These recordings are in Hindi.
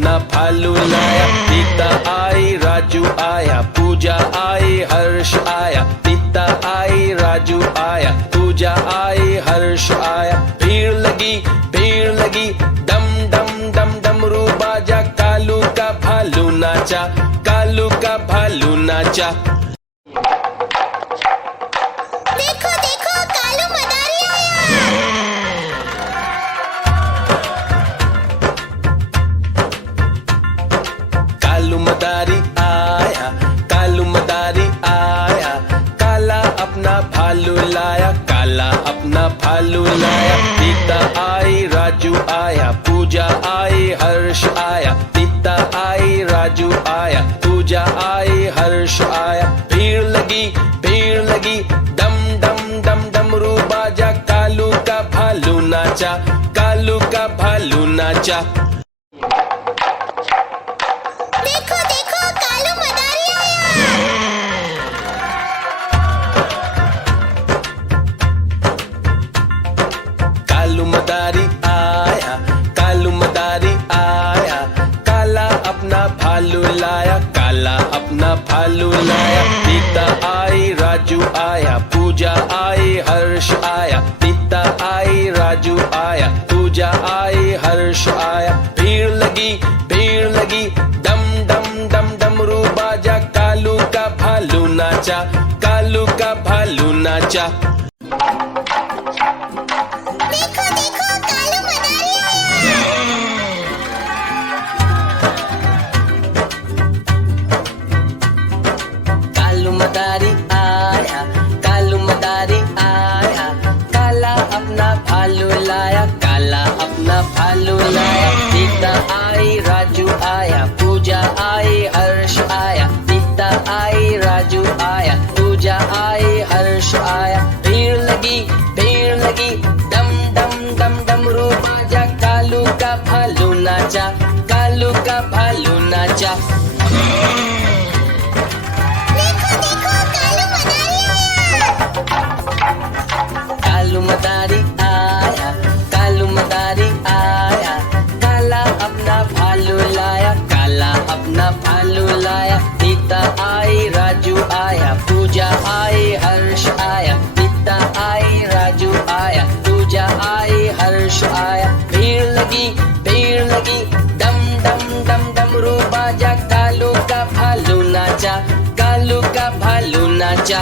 अपना भालू लाया। सीता आई, राजू आया, पूजा आई, हर्ष आया। सीता आई, राजू आया, पूजा आई, हर्ष आया। भीड़ लगी, डम डम डम डमरू बाजा। कालू का भालू नाचा, कालू का भालू नाचा। देखो देखो कालू मदारी आया। कालू मदारी आया, कालू मदारी आया। काला अपना भालू लाया, काला अपना भालू लाया। सीता आई, राजू आया, पूजा आई, हर्ष आया। सीता आई, राजू आया, पूजा आई, हर्ष आया। भीड़ लगी, डम डम डम डमरू बाजा। कालू का भालू नाचा, कालू का भालू नाचा। देखो देखो कालू मदारी आया। कालू मदारी आया, कालू मदारी आया। काला अपना भालू लाया, काला अपना भालू लाया। सीता आई, राजू आया, पूजा आई, हर्ष आया। सीता आई, राजू आया, पूजा आई, हर्ष आया। भीड़ लगी, डम डम डम डमरू बाजा। कालू का भालू नाचा, कालू का भालू नाचा। देखो देखो कालू मदारी आया। कालू मदारी आया, कालू मदारी आया। काला अपना भालू लाया, काला अपना भालू लाया। सीता आई, राजू आया, पूजा आई, हर्ष आया। सीता आई, राजू आया, पूजा आई, हर्ष आया। भीड़ लगी, डम डम डम डमरू बाजा। कालू का भालू नाचा, कालू का भालू नाचा। देखो देखो कालू मदारी आया। कालू मदारी आया, कालू मदारी आया। काला अपना भालू लाया, काला अपना भालू लाया। सीता आई, राजू आया, पूजा आई, हर्ष आया। सीता आई, राजू आया, पूजा आई, हर्ष आया। भीड़ लगी, डम डम डम डमरू बाजा। कालू का भालू नाचा, कालू का भालू नाचा।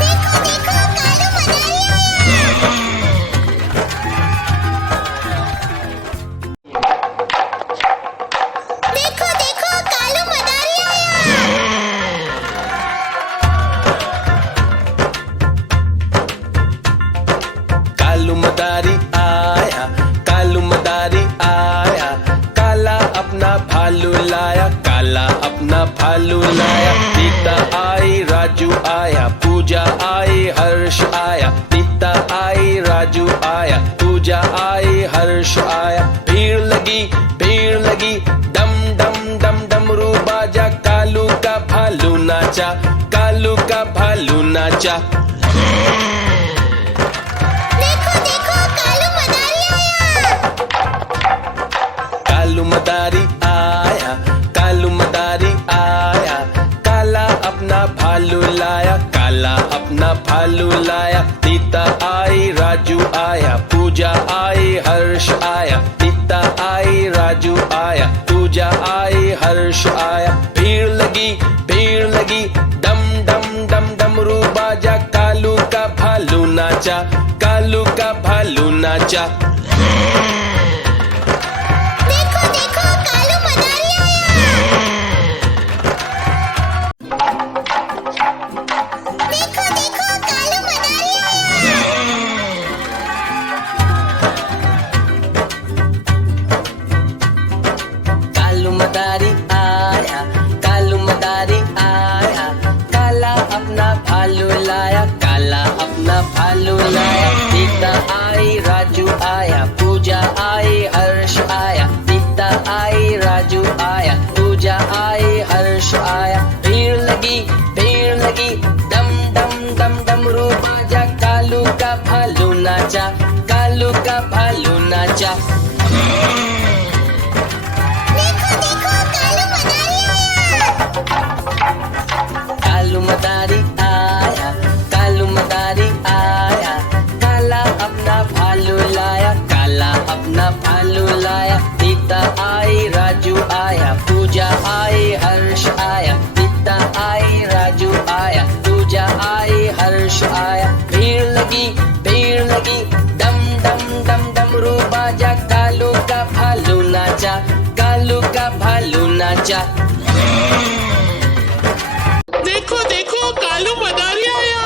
देखो देखो कालू मदारी आया। देखो देखो कालू मदारी आया। कालू मदारी आया, कालू मदारी आया। काला अपना भालू लाया, काला अपना भालू लाया। सीता आई, राजू आया, पूजा आई, हर्ष आया। सीता आई, राजू आया, पूजा आई, हर्ष आया। भीड़ लगी, डम डम डम डमरू बाजा। कालू का भालू नाचा, कालू का भालू नाचा। देखो देखो कालू मदारी आया। कालू मदारी आया, कालू मदारी आया। काला अपना भालू लाया, काला अपना भालू लाया। सीता आई, राजू आया, पूजा आई, हर्ष आया। सीता आई, राजू आया, पूजा आई, हर्ष आया। भीड़ लगी, डम डम डम डमरू बाजा। कालू का भालू नाचा, कालू का भालू नाचा। देखो देखो कालू मदारी आया। देखो देखो कालू मदारी आया। कालू मदारी आया, कालू मदारी आया। काला अपना भालू लाया, काला अपना भालू लाया। सीता आई, राजू आया, पूजा आई, हर्ष आया। सीता आई, राजू आया, पूजा आई, हर्ष आया। भीड़ लगी, डम डम डम डमरू बाजा। कालू का भालू नाचा, कालू कालू का भालू नाचा। देखो देखो कालू मदारी आया। कालू मदारी आया, काला अपना भालू लाया, काला अपना भालू लाया। सीता आई, राजू आया, पूजा आई, हर्ष आया। सीता आई, राजू आया, पूजा आई, हर्ष आया। भीड़ लगी, डम डम डम डमरू बाजा, कालू का भालू नाचा, कालू का भालू नाचा। देखो देखो कालू मदारी आया।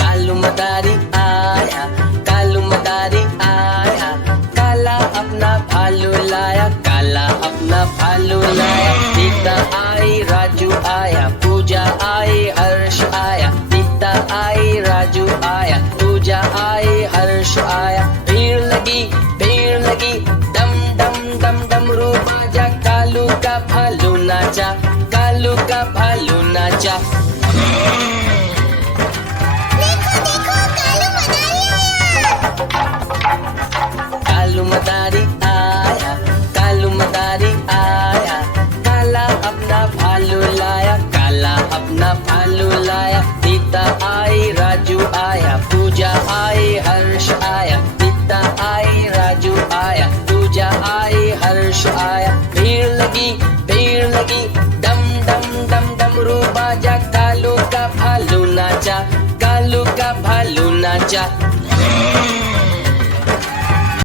कालू मदारी आया, कालू मदारी आया, काला अपना भालू लाया, काला अपना भालू लाया। सीता आई, राजू आया, पूजा आई, हर्ष आया। सीता आई, राजू आया, पूजा आई, हर्ष आया। भीड़ लगी, डम डम डम डमरू बाजा, कालू का भालू नाचा, कालू का भालू नाचा। देखो देखो कालू मदारी आया। कालू मदारी आया, काला अपना भालू लाया, काला अपना भालू लाया। सीता आई, राजू आया, पूजा आई, हर्ष आया। सीता आई, राजू आया, पूजा आई, हर्ष आया। भीड़ लगी, डम डम डम डमरू बाजा, कालू का भालू नाचा, कालू का भालू नाचा।